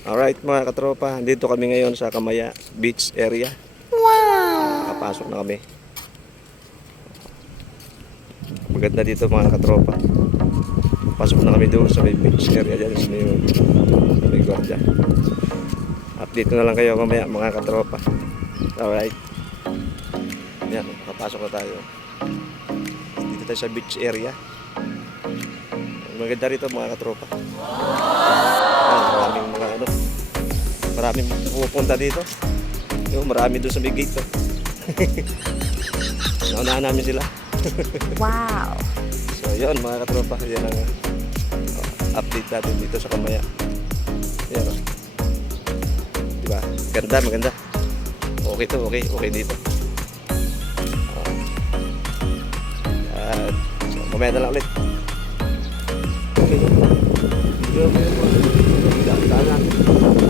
Alright mga katropa, dito kami ngayon sa Kamaya Beach area. Wow! Kapasok na kami. Maganda dito mga katropa. Pasok na kami doon sa may beach area dyan sa may, sa may gwardiya. Update na lang kayo mamaya mga katropa. Alright. Yan, kapasok na tayo. Dito tayo sa beach area. Maganda rito mga katropa. Ayan, maraming mga ano. Maraming pupunta dito. Yung marami doon sa may gate. Oh. Naunahan namin sila. Wow. So yun mga katropa, yan ang uh, update natin dito sa Kamaya. Yan o. Diba? Ganda, maganda. Okay to, okay, okay dito. Uh, at so, mamaya na lang ulit. Okay. Yung mga daan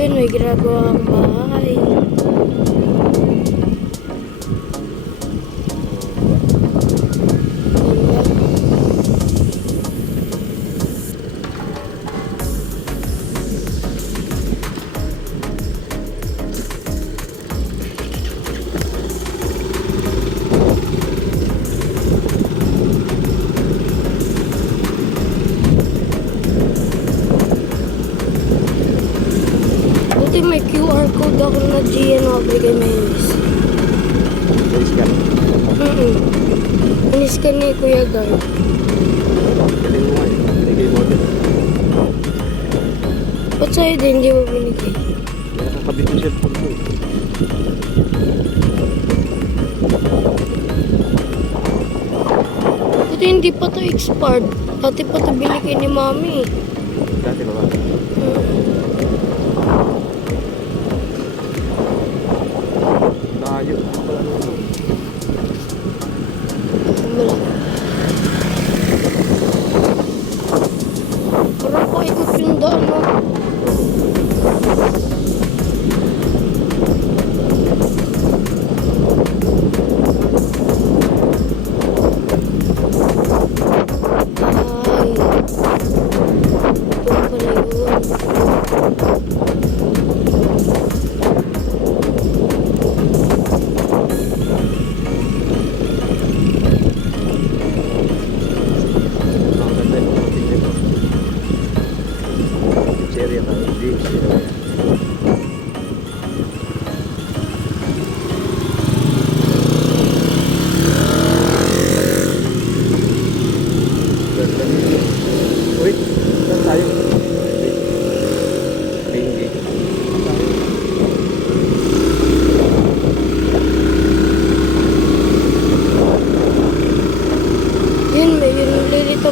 Yun, may ginagawa kang bahay. Buti may QR code ako na GN Obligamenes. Guys, gan. Mm-mm. Iniscan ni Kuya Gar. Galing mo nga eh. Binigay mo din. Ba't sa'yo din hindi mo binigay? Kaya kakabit yung cellphone ko eh. Buti hindi pa to expired. Dati pa to binigay ni Mami. Dati ba ba? Paikot yung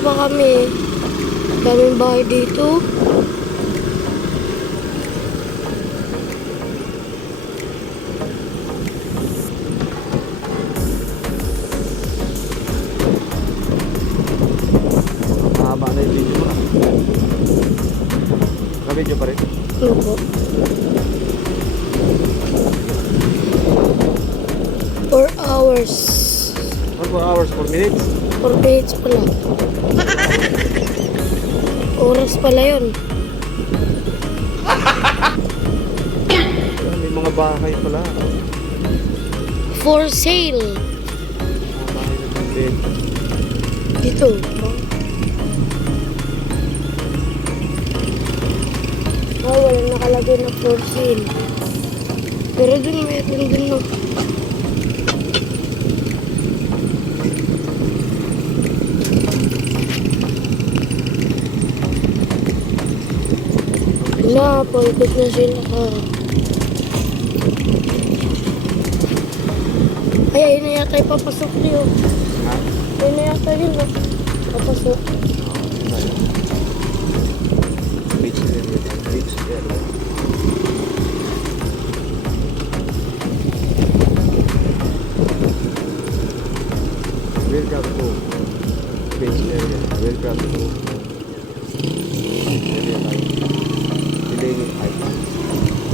pa kami. Daming bahay dito. Mahaba na yung video mo. Nakabidyo pa rin. Ano po? Four hours. 1 hours, 4 minutes. Minutes pala. Oras pala yun. May mga bahay pala. For sale. Mga bahay na pambenta. Dito. Saka wala nakalagay na for sale. Pero dun meron dun no. Na, pangkot na sila ka. Ay, ayun na yata ipapasok niyo. Ha? Ayun na yata yun, no? Papasok. Beach area. Beach area. Welcome to beach area. Welcome to レグ入っ